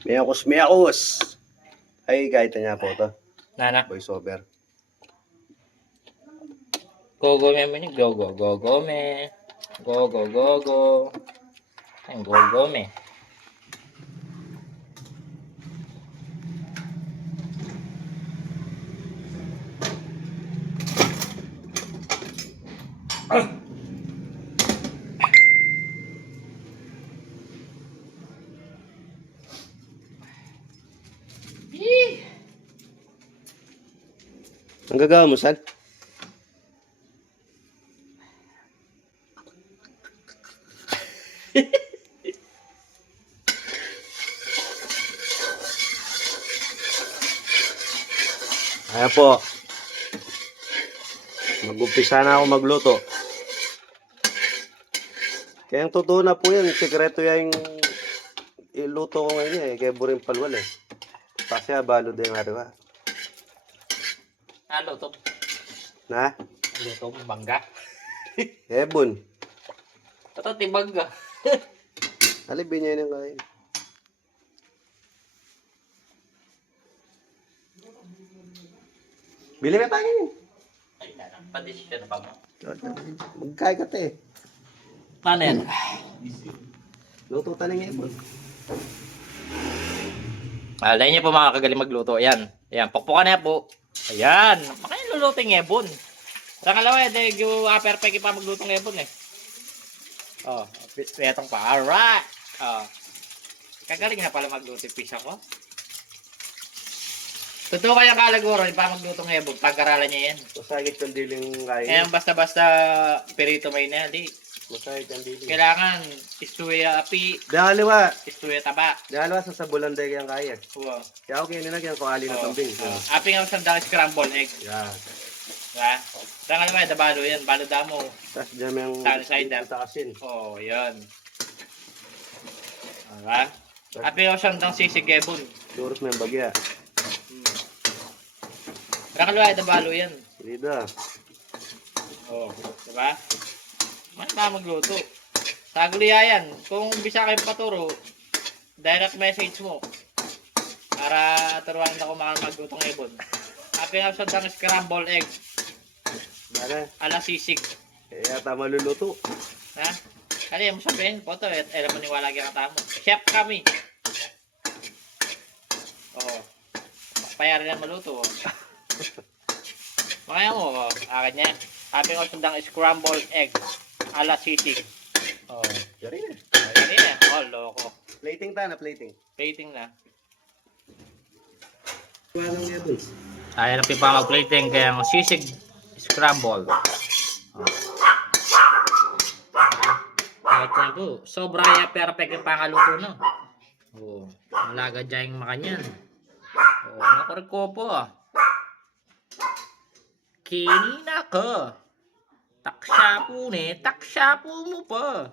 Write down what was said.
Miyakos, miyakos. Ay, kahit niya po to. Nana. Voice over. Go go me mini go go go go me. Go go go go. Ay, go go me. Ang gagawa mo, Sal? Ayan po. Mag-umpisa na ako magluto. Kaya ang totoo na po yan, sekreto yan yung iluto ko ngayon kaya buring palwal Kasi abalo din nga diba? Ano to? Na? Ano to? Bangga? Hebon. Ito tibangga. Alibin niya yung kain. Bili na tayo yun. Ay, padisyon pa mo. Magkain ka te. Paano yan? Luto tayo ng hebon. Alay niyo po mga kagaling magluto. Ayan. Ayan. Pukpukan na po. Ayan. Makain luluto yung ebon. Sa kalawa, yung perfect pa magluto ng ebon Oh, petong pa. Alright. Oh. Kagaling na pala magluto yung pisa ko. Totoo kaya kalaguro, pa magluto ng ebon. Pagkaralan niya yan. Masagit yung diling kain. Ayan, basta-basta perito may na. Di. Masagit yung diling. Kailangan istuya api, Dangaliwa. istuya taba. Dangaliwa sa sabulan dahil yung kaya. Oo. Kaya ako kinilagyan ko ali na tambing. Api nga sandang scramble egg. Yeah. Diba? Saan ka naman, balo yan. Balo damo. Tapos dyan yung Sider. taasin. Oo, yan. Diba? Api nga sandang sisig ebon. Duros may bagya. Saan ka naman, balo yan. Lida. Oo. Diba? May pa magluto. Saguliya yan. Kung bisa kayo paturo, direct message mo. Para turuan na kumakan maglutong ebon. Api nga sandang scramble egg. Mana? Ala sisig. Kaya tama luluto. Ha? Kaya mo sabihin po ito, alam mo niwala kaya kata mo. Chef kami. Oo. Payarin na maluto. Makaya mo, akin yan. Sabi ko sundang scrambled egg. Ala sisig. Oo. Yari na. Ayun yan. Oh, loko. Plating ta na, plating. Plating na. Walang hebon. Ay, napi pa mag-plating kaya ang sisig scramble. Kahit na po, sobra kaya perfect yung pangaluto no. Oo. Malaga dyan yung makanyan. Oo, nakuriko po Kinina ka. Taksya po mo pa.